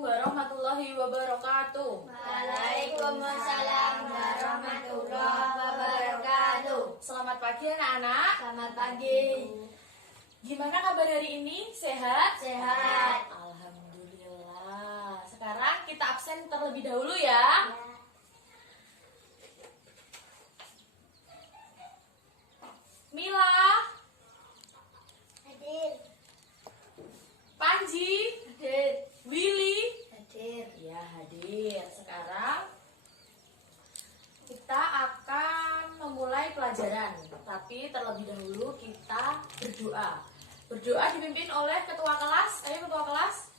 warahmatullahi wabarakatuh. Waalaikumsalam warahmatullahi wabarakatuh. Selamat pagi anak-anak. Selamat pagi. Gimana kabar hari ini? Sehat? Sehat. Alhamdulillah. Sekarang kita absen terlebih dahulu ya. Mila, Hadir. Panji, Hadir. Willy. Hadir. Ya, hadir. Sekarang kita akan memulai pelajaran. Tapi terlebih dahulu kita berdoa. Berdoa dipimpin oleh ketua kelas. Ayo ketua kelas.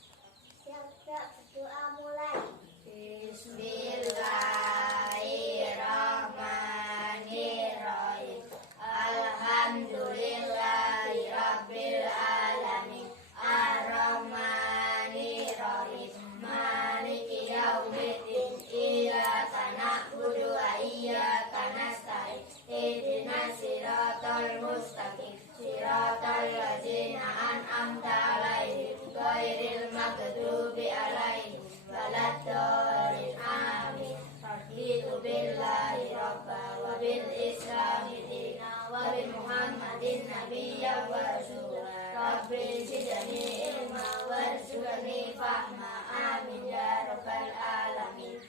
Siap, berdoa mulai. Bismillahirrahmanirrahim. Alhamdulillahirabbil alamin. Ar-Rahmanirrahim. Maliki yaumiddin. Iyyaka na'budu wa iyyaka nasta'in. Ihdinas siratal mustaqim. Siratal ladzina an'amta 'alaihim ghairil maghdubi 'alaihim waladdallin. Amin. Raditu billahi rabba wa bil islami dina wa bi Muhammadin nabiyyan wa rasula. Rabbi zidni ilma warzuqni fahma. Amin ya rabbal alamin.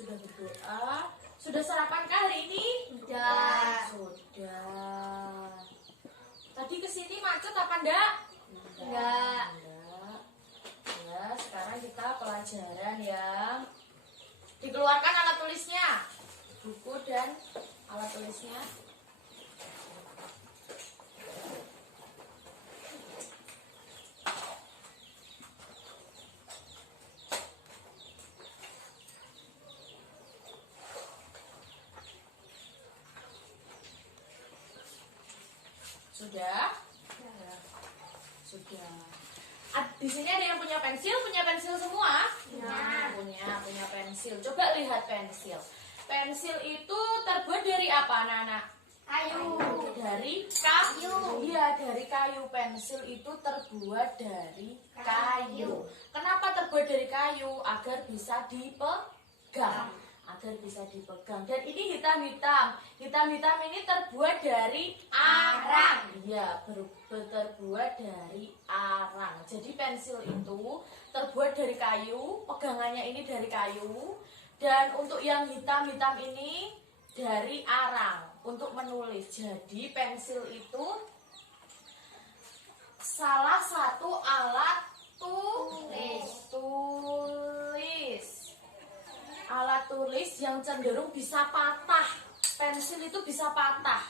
Sudah berdoa? Sudah sarapankah hari ini? Sudah. Sudah. Tadi kesini macet apa enggak? Enggak. Enggak. Ya, sekarang kita pelajaran yang dikeluarkan alat tulisnya. Buku dan alat tulisnya. Sudah? Sudah. Di sini ada yang punya pensil? Punya pensil semua? Ya. Punya pensil. Coba lihat pensil. Pensil itu terbuat dari apa, anak-anak? Kayu. Dari kayu. Kayu. Iya, dari kayu. Pensil itu terbuat dari kayu. Kenapa terbuat dari kayu? Agar bisa dipegang. Agar bisa dipegang. Dan ini hitam-hitam. Hitam-hitam ini terbuat dari arang. Iya, terbuat dari arang. Jadi pensil itu terbuat dari kayu. Pegangannya ini dari kayu. Dan untuk yang hitam-hitam ini dari arang untuk menulis. Jadi pensil itu salah satu alat tulis. Alat tulis yang cenderung bisa patah. Pensil itu bisa patah.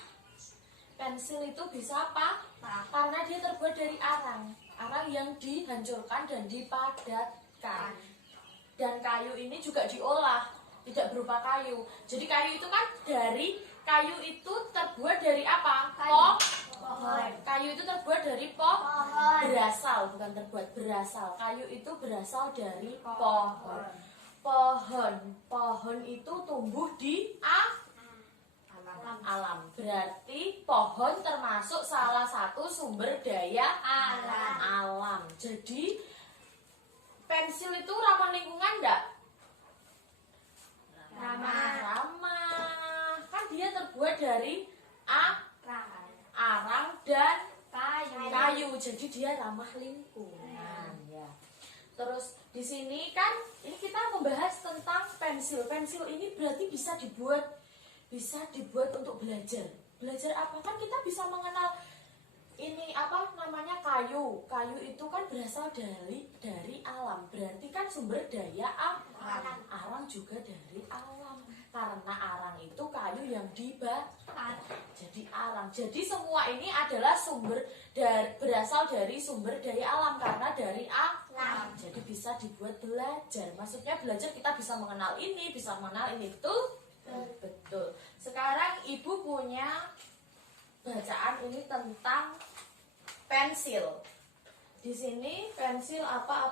Pensil itu bisa patah karena dia terbuat dari arang. Arang yang dihancurkan dan dipadatkan. Dan kayu ini juga diolah, tidak berupa kayu. Jadi kayu itu kan kayu itu terbuat dari apa? Pohon. Kayu itu terbuat dari Pohon. berasal, bukan terbuat, berasal. Kayu itu berasal dari pohon. Pohon itu tumbuh di alam. Berarti pohon termasuk salah satu sumber daya alam. Jadi pensil itu ramah lingkungan enggak? Ramah. Kan dia terbuat dari arang dan kayu. Jadi dia ramah lingkungan ya. Terus di sini kan ini kita membahas tentang pensil. Pensil ini berarti bisa dibuat untuk belajar. Belajar apa? Kan kita bisa mengenal ini apa namanya kayu. Kayu itu kan berasal dari alam. Berarti kan sumber daya alam. Arang juga dari alam. Karena arang itu kayu yang dibakar. Jadi arang. Jadi semua ini adalah berasal dari sumber daya alam karena dari alam. Jadi bisa dibuat belajar. Maksudnya belajar kita bisa mengenal ini, bisa mengenal ini. Betul. Sekarang Ibu punya bacaan ini tentang pensil. Di sini pensil apa.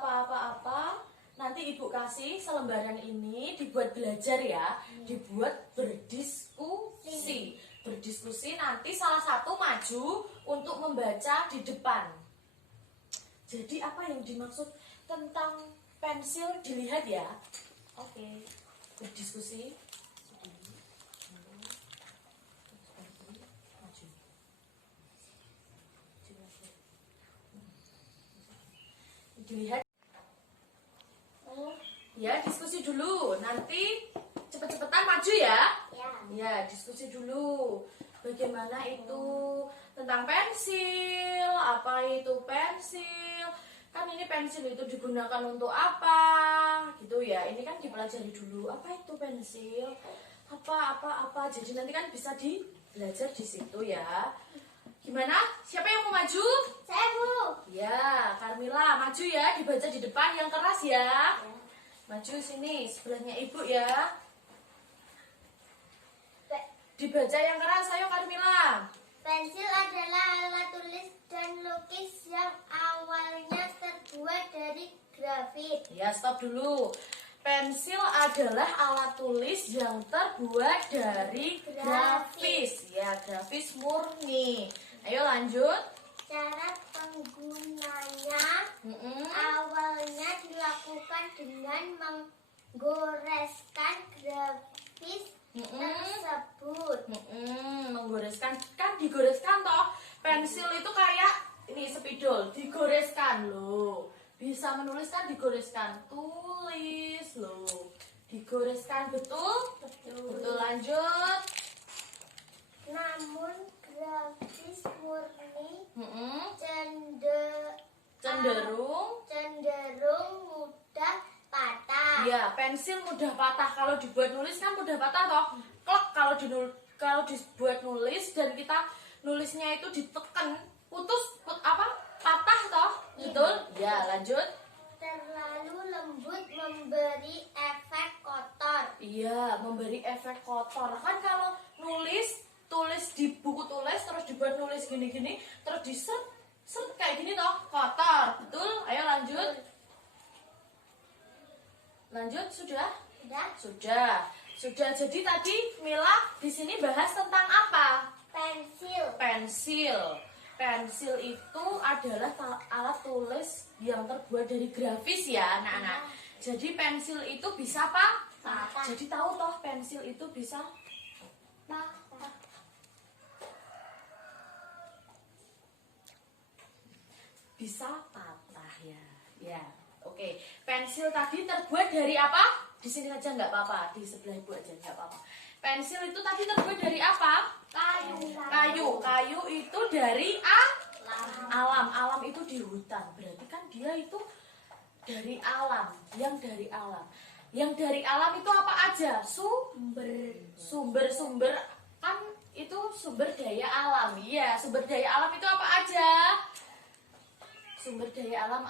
Nanti Ibu kasih selembaran ini dibuat belajar ya, dibuat berdiskusi. Berdiskusi nanti salah satu maju untuk membaca di depan. Jadi apa yang dimaksud tentang pensil dilihat ya. Oke, berdiskusi. Dilihat. Ya, diskusi dulu. Nanti cepet-cepetan maju ya. Ya. Ya, diskusi dulu. Bagaimana itu tentang pensil? Apa itu pensil? Kan ini pensil itu digunakan untuk apa? Gitu ya. Ini kan dipelajari dulu. Apa itu pensil? Apa. Jadi nanti kan bisa belajar di situ ya. Gimana? Siapa yang mau maju? Saya, Bu. Ya, Carmila maju ya. Dibaca di depan yang keras ya. Maju sini, sebelahnya ibu ya. Dibaca yang keras, ayo Carmila. Pensil adalah alat tulis dan lukis yang awalnya terbuat dari grafit. Ya, stop dulu. Pensil adalah alat tulis yang terbuat dari grafis. Ya, grafis murni. Ayo lanjut. Cara penggunanya awalnya dilakukan dengan menggoreskan grafis tersebut. Menggoreskan, kan digoreskan toh. Pensil itu kayak ini spidol, digoreskan loh. Bisa menulis kan digoreskan, tulis loh. Digoreskan, betul? Betul, lanjut. Namun grafis murni cenderung mudah patah. Ya, pensil mudah patah. Kalau dibuat nulis kan mudah patah toh. Klek kalau dibuat nulis dan kita nulisnya itu ditekan, patah toh. Betul? Ya, lanjut. Terlalu lembut memberi efek kotor. Iya, memberi efek kotor. Kan kalau tulis di buku tulis terus dibuat nulis gini-gini, terus diseret kayak gini toh, kotor. Betul? Ayo lanjut. Lanjut, sudah? Sudah? Sudah. Jadi tadi Mila di sini bahas tentang apa? Pensil. Pensil itu adalah alat tulis yang terbuat dari grafis ya, anak-anak. Jadi pensil itu bisa apa? Patah. Jadi tahu toh pensil itu bisa Patah. patah ya. Ya, oke. Pensil tadi terbuat dari apa? Di sini aja nggak apa-apa, di sebelah ibu aja nggak apa-apa. Pensil itu tadi terbuat dari apa? Kayu itu dari alam. Alam itu di hutan. Berarti kan dia itu dari alam. Yang dari alam itu apa aja? Sumber kan itu sumber daya alam. Iya, sumber daya alam itu apa aja? Sumber daya alam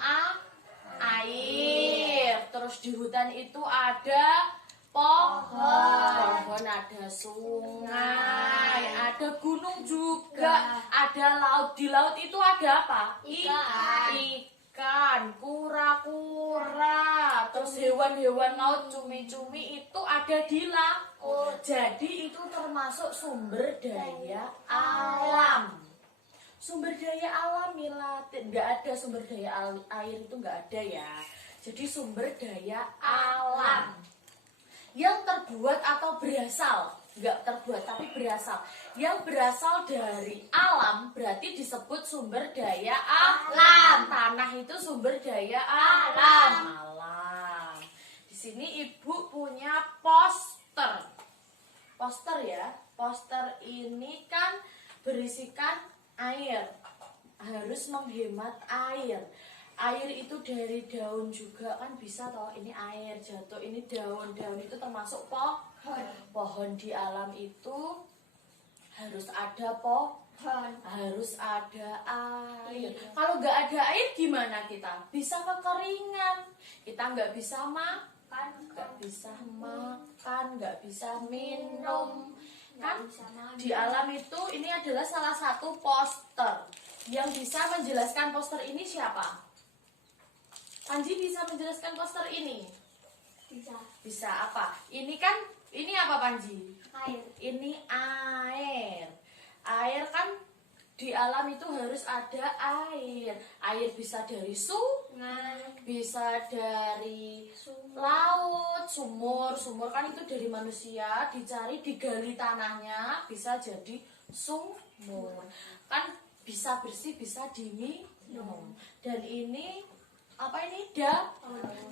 air. Terus di hutan itu ada pohon, ada sungai, ada gunung juga, ada laut. Di laut itu ada apa? Ikan, kura-kura, terus hewan-hewan laut, cumi-cumi itu ada di laut. Jadi itu termasuk sumber daya alam. Sumber daya alam, Mila, nggak ada sumber daya air itu nggak ada ya. Jadi sumber daya alam yang terbuat atau berasal, nggak terbuat tapi berasal, yang berasal dari alam berarti disebut sumber daya alam. Tanah itu sumber daya alam. Di sini ibu punya poster ya. Poster ini kan berisikan air, harus menghemat air. Air itu dari daun juga kan bisa toh. Ini air jatuh, ini daun itu termasuk pohon. Di alam itu harus ada pohon, harus ada air. Kalau nggak ada air gimana kita? Bisa kekeringan, kita nggak bisa makan, nggak bisa minum. Kan di alam itu ini adalah salah satu poster. Yang bisa menjelaskan poster ini siapa? Panji bisa menjelaskan poster ini? Bisa apa? Ini apa Panji? Air. Ini air. Air kan di alam itu harus ada air. Air bisa dari sungai, bisa dari laut, sumur. Sumur kan itu dari manusia, dicari, digali tanahnya, bisa jadi sumur. Kan bisa bersih, bisa diminum. Dan ini apa ini?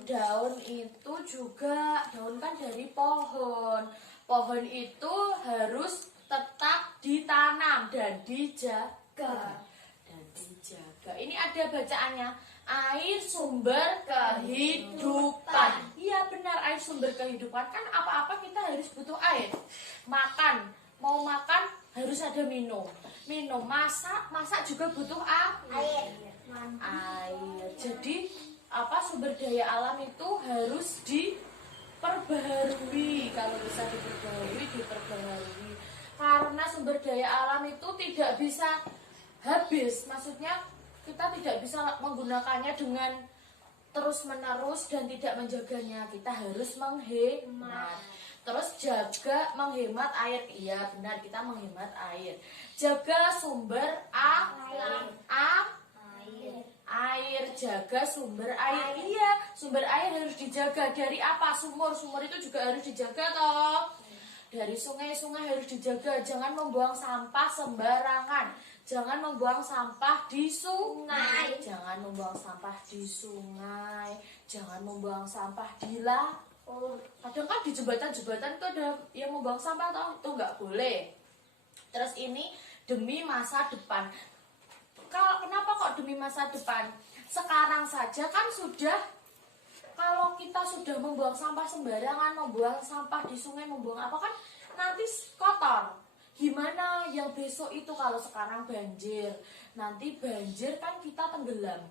Daun itu juga, daun kan dari pohon. Pohon itu harus tetap ditanam dan dijaga. Ini ada bacaannya. Air sumber kehidupan. Iya benar, air sumber kehidupan. Kan apa-apa kita harus butuh air. Makan, mau makan harus ada minum. Minum, masak juga butuh air. Jadi sumber daya alam itu harus diperbaharui. Kalau bisa diperbaharui. Karena sumber daya alam itu tidak bisa habis. Maksudnya kita tidak bisa menggunakannya dengan terus menerus dan tidak menjaganya. Kita harus menghemat. Terus jaga menghemat air. Iya benar, kita menghemat air. Jaga sumber air, jaga sumber air. Iya, sumber air harus dijaga. Dari apa? Sumur itu juga harus dijaga toh. Dari sungai harus dijaga. Jangan membuang sampah sembarangan. Jangan membuang sampah di sungai. Jangan membuang sampah di sungai. Jangan membuang sampah di laut. Kadang kan di jembatan-jembatan itu ada yang membuang sampah toh. Itu nggak boleh. Terus ini demi masa depan. Kenapa kok demi masa depan? Sekarang saja kan kalau kita sudah membuang sampah sembarangan, membuang sampah di sungai, membuang apa kan nanti kotor. Gimana yang besok itu kalau sekarang banjir? Nanti banjir kan kita tenggelam.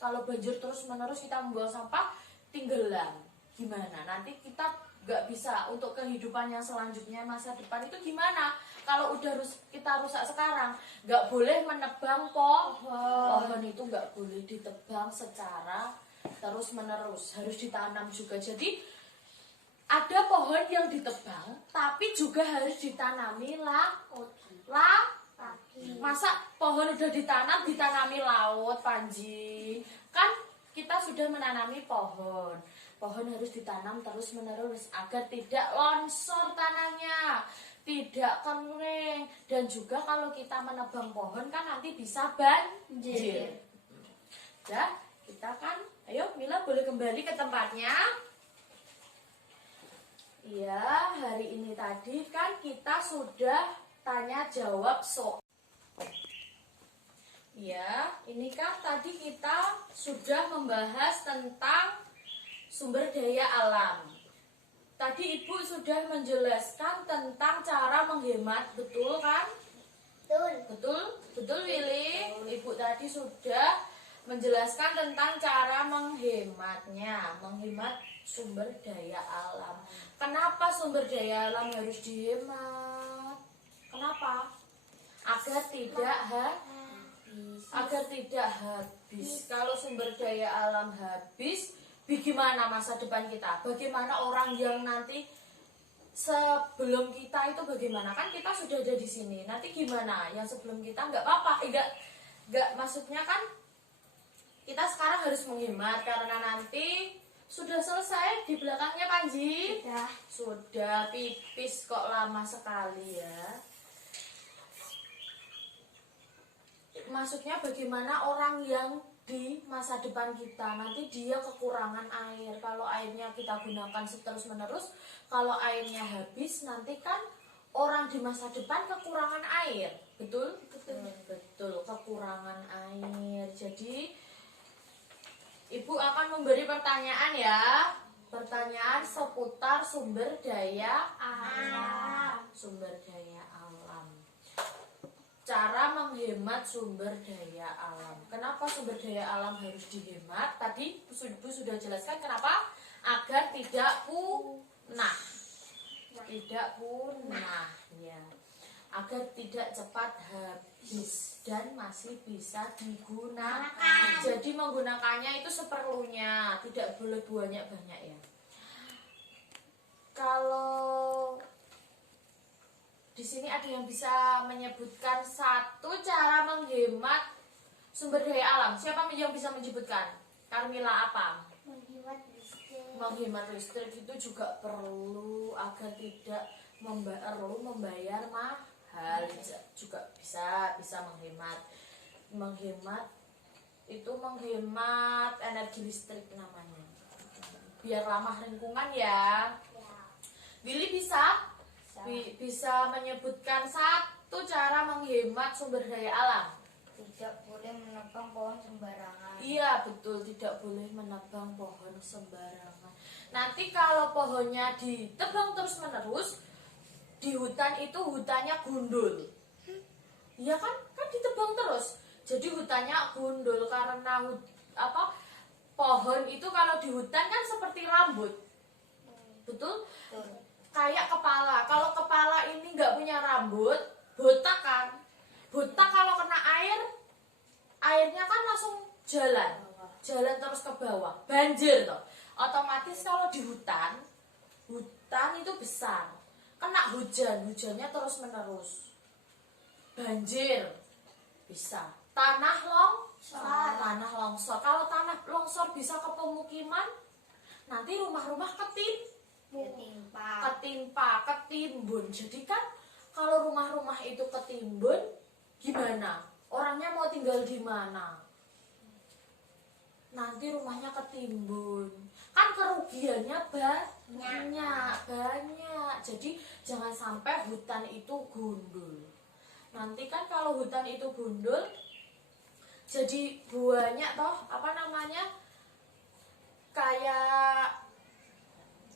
Kalau banjir terus menerus kita membuang sampah, tenggelam. Gimana? Nanti kita nggak bisa untuk kehidupan yang selanjutnya masa depan itu gimana? Kalau udah kita rusak sekarang, nggak boleh menebang pohon. Pohon itu nggak boleh ditebang secara terus menerus, harus ditanam juga. Jadi ada pohon yang ditebang, tapi juga harus ditanami masa pohon udah ditanami laut, Panji? Kan kita sudah menanami pohon. Pohon harus ditanam terus menerus agar tidak longsor tanahnya, tidak kering. Dan juga kalau kita menebang pohon kan nanti bisa banjir. Ya, kita kan, ayo Mila boleh kembali ke tempatnya. Iya, hari ini tadi kan kita sudah tanya jawab soal. Ya, ini kan tadi kita sudah membahas tentang sumber daya alam. Tadi Ibu sudah menjelaskan tentang cara menghemat, betul kan? Betul Willy. Ibu tadi sudah menjelaskan tentang cara menghematnya, menghemat sumber daya alam. Kenapa sumber daya alam harus dihemat? Kenapa? Agar tidak habis. Kalau sumber daya alam habis, bagaimana masa depan kita? Bagaimana orang yang nanti sebelum kita itu bagaimana? Kan kita sudah ada di sini. Nanti gimana? Yang sebelum kita nggak apa-apa. Nggak maksudnya kan kita sekarang harus menghemat karena nanti sudah selesai di belakangnya Panji. Sudah pipis kok lama sekali ya. Maksudnya bagaimana orang yang di masa depan kita nanti dia kekurangan air. Kalau airnya kita gunakan terus menerus, kalau airnya habis nanti kan orang di masa depan kekurangan air. Betul, kekurangan air. Jadi Ibu akan memberi pertanyaan ya. Pertanyaan seputar sumber daya alam. Sumber daya alam. Cara menghemat sumber daya alam. Kenapa sumber daya alam harus dihemat? Tadi Ibu sudah jelaskan kenapa? Agar tidak punah. Tidak punah ya. Agar tidak cepat habis dan masih bisa digunakan. Jadi menggunakannya itu seperlunya, tidak boleh banyak-banyak ya. Kalau di sini ada yang bisa menyebutkan satu cara menghemat sumber daya alam? Siapa yang bisa menyebutkan? Carmila apa? Menghemat listrik. Menghemat listrik itu juga perlu agar tidak membayar mahal, juga bisa menghemat itu menghemat energi listrik namanya, biar ramah lingkungan ya. Ya. Billy bisa menyebutkan satu cara menghemat sumber daya alam. Tidak boleh menebang pohon sembarangan. Iya betul, tidak boleh menebang pohon sembarangan. Nanti kalau pohonnya ditebang terus menerus, di hutan itu hutannya gundul. Iya kan ditebang terus. Jadi hutannya gundul karena pohon itu kalau di hutan kan seperti rambut. Betul? Betul. Kayak kepala. Kalau kepala ini nggak punya rambut, botak kan? Botak kalau kena air, airnya kan langsung jalan terus ke bawah, banjir toh. Otomatis kalau di hutan itu besar, kena hujannya terus menerus, banjir bisa. Tanah longsor. Kalau tanah longsor bisa ke pemukiman, nanti rumah-rumah ketimbun. Jadi kan kalau rumah-rumah itu ketimbun, gimana? Orangnya mau tinggal di mana? Nanti rumahnya ketimbun. Kan kerugiannya banyak. Jadi jangan sampai hutan itu gundul. Nanti kan kalau hutan itu gundul, jadi banyak toh kayak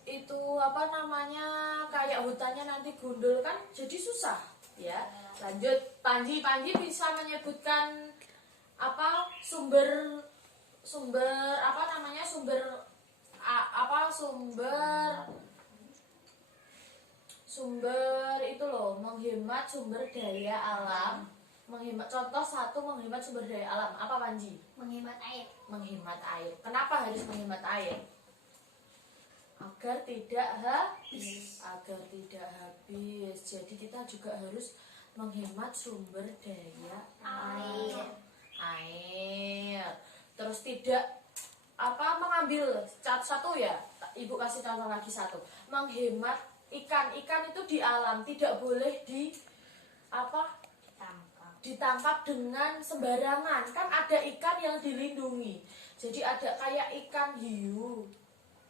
itu kayak hutannya nanti gundul kan, jadi susah ya. Lanjut, Panji bisa menyebutkan sumber itu loh, menghemat sumber daya alam. Contoh satu menghemat sumber daya alam apa, Panji? Menghemat air. Menghemat air. Kenapa harus menghemat air? Agar tidak habis. Jadi kita juga harus menghemat sumber daya air. Terus tidak mengambil satu ya. Ibu kasih contoh lagi satu. Menghemat ikan itu di alam tidak boleh ditangkap dengan sembarangan. Kan ada ikan yang dilindungi. Jadi ada kayak ikan hiu.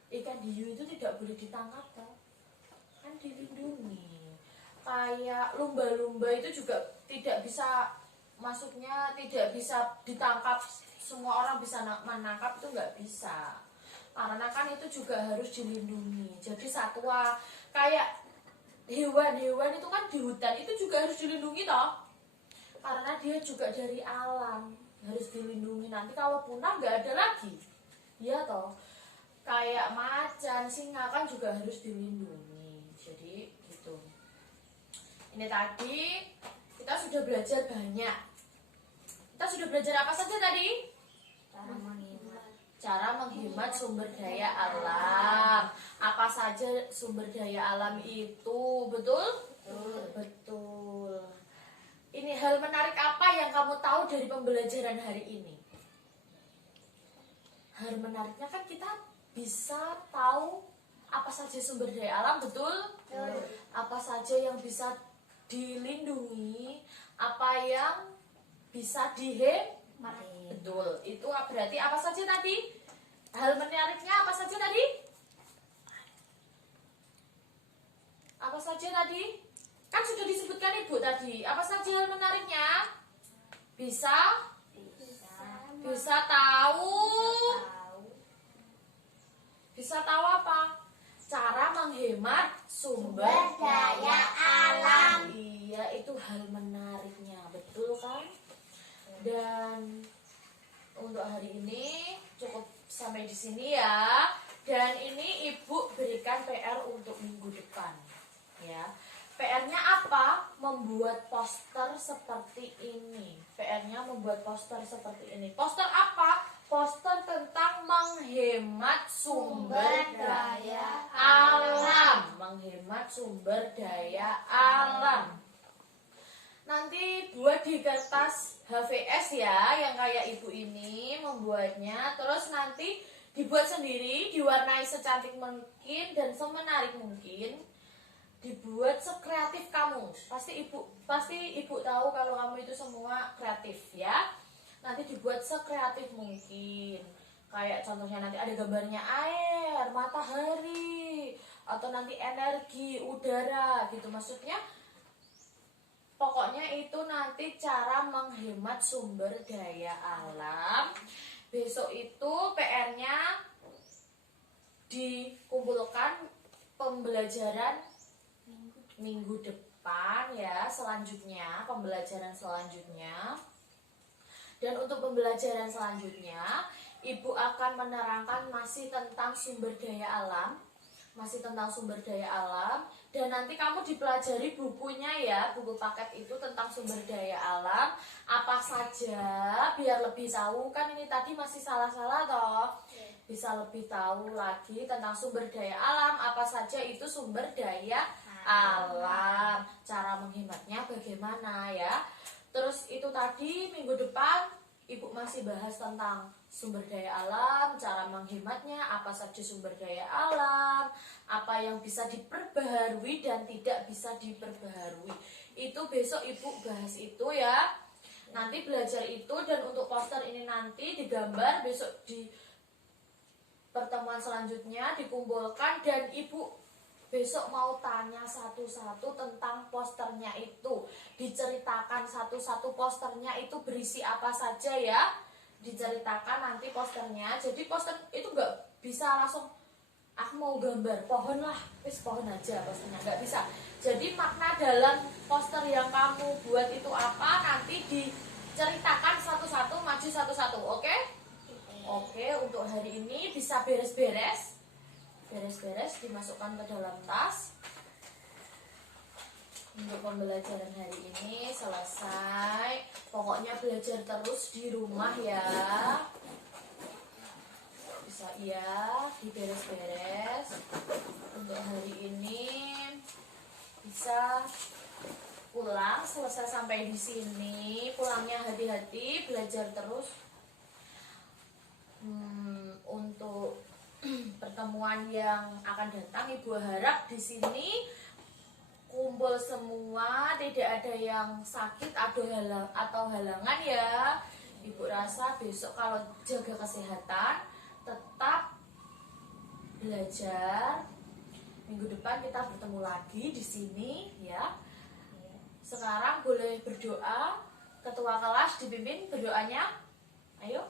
Ikan hiu itu tidak boleh ditangkap kan dilindungi. Kayak lumba-lumba itu juga tidak bisa, maksudnya tidak bisa ditangkap, semua orang bisa menangkap itu nggak bisa, karena kan itu juga harus dilindungi. Jadi satwa kayak hewan itu kan di hutan itu juga harus dilindungi toh, karena dia juga dari alam, harus dilindungi. Nanti kalau punah nggak ada lagi, iya toh. Kayak macan, singa kan juga harus dilindungi. Jadi gitu. Ini tadi kita sudah belajar banyak. Kita sudah belajar apa saja tadi? Cara menghemat sumber daya alam. Apa saja sumber daya alam itu, betul? Betul. Ini hal menarik apa yang kamu tahu dari pembelajaran hari ini? Hal menariknya kan kita bisa tahu apa saja sumber daya alam, betul? Apa saja yang bisa dilindungi, apa yang bisa dihemat, betul. Itu berarti apa saja tadi? Hal menariknya apa saja tadi? Apa saja tadi? Kan sudah disebutkan Ibu tadi. Apa saja hal menariknya? Bisa tahu apa? Cara menghemat sumber daya alam. Iya, itu hal menariknya, betul kan? Dan untuk hari ini cukup sampai di sini ya. Dan ini Ibu berikan PR untuk minggu depan, ya. PR-nya apa? Membuat poster seperti ini. PR-nya membuat poster seperti ini. Poster apa? Poster tentang menghemat sumber daya alam. Menghemat sumber daya alam. nanti buat di kertas HVS ya, yang kayak ibu ini membuatnya. Terus nanti dibuat sendiri, diwarnai secantik mungkin dan semenarik mungkin. Dibuat sekreatif kamu. Pasti ibu tahu kalau kamu itu semua kreatif ya. Nanti dibuat sekreatif mungkin. Kayak contohnya nanti ada gambarnya air, matahari, atau nanti energi, udara gitu. Maksudnya pokoknya itu nanti cara menghemat sumber daya alam. Besok itu PR-nya dikumpulkan pembelajaran minggu depan ya, selanjutnya pembelajaran selanjutnya. Dan untuk pembelajaran selanjutnya ibu akan menerangkan masih tentang sumber daya alam, dan nanti kamu dipelajari bukunya ya, buku paket itu tentang sumber daya alam apa saja, biar lebih tahu. Kan ini tadi masih salah-salah toh, bisa lebih tahu lagi tentang sumber daya alam apa saja itu sumber daya alam, cara menghematnya bagaimana ya. Terus itu tadi minggu depan ibu masih bahas tentang sumber daya alam, cara menghematnya, apa saja sumber daya alam, apa yang bisa diperbaharui dan tidak bisa diperbaharui. Itu besok ibu bahas itu ya. Nanti belajar itu, dan untuk poster ini nanti digambar besok di pertemuan selanjutnya dikumpulkan, dan ibu besok mau tanya satu-satu tentang posternya itu. Diceritakan satu-satu posternya itu berisi apa saja ya. Diceritakan nanti posternya. Jadi poster itu nggak bisa langsung aku mau gambar pohon lah, wis pohon aja posternya, nggak bisa. Jadi makna dalam poster yang kamu buat itu apa, nanti diceritakan satu-satu, maju satu-satu, oke? Oke, untuk hari ini bisa beres-beres, dimasukkan ke dalam tas. Untuk pembelajaran hari ini selesai. Pokoknya belajar terus di rumah ya. Bisa iya diberes-beres. Untuk hari ini bisa pulang selesai sampai di sini. Pulangnya hati-hati, belajar terus. Untuk pertemuan yang akan datang, ibu harap di sini kumpul semua, tidak ada yang sakit atau halangan ya. Ibu rasa besok kalau jaga kesehatan, tetap belajar. Minggu depan kita bertemu lagi di sini ya. Sekarang boleh berdoa. Ketua kelas dipimpin berdoanya. Ayo.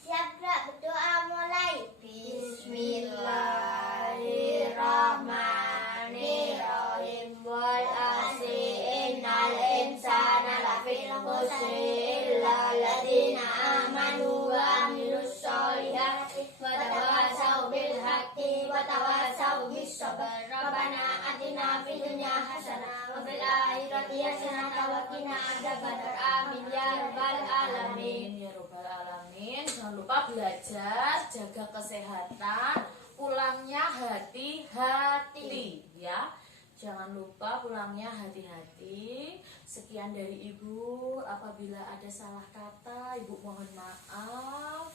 Siap, berdoa mulai. Bismillahirrahmanirrahim. Wal asri innal insana lafil khusri illa alladziina aamanu wa amilus sholihati wa tawassaw bil haqqi wa tawassaw bis sabr. Rabbana atina fid dunya hasanah wa fil akhirati hasanah wa qina adzabannar. Amin ya rabbal alamin. Ya rabbal alamin. Jangan lupa belajar, jaga kesehatan, pulangnya hati-hati ya. Jangan lupa pulangnya hati-hati. Sekian dari ibu. Apabila ada salah kata, ibu mohon maaf.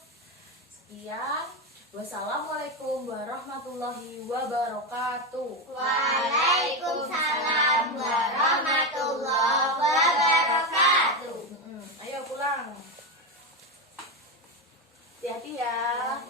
Sekian. Wassalamualaikum warahmatullahi wabarakatuh. Waalaikumsalam warahmatullahi wabarakatuh. Ayo pulang. Hati-hati ya.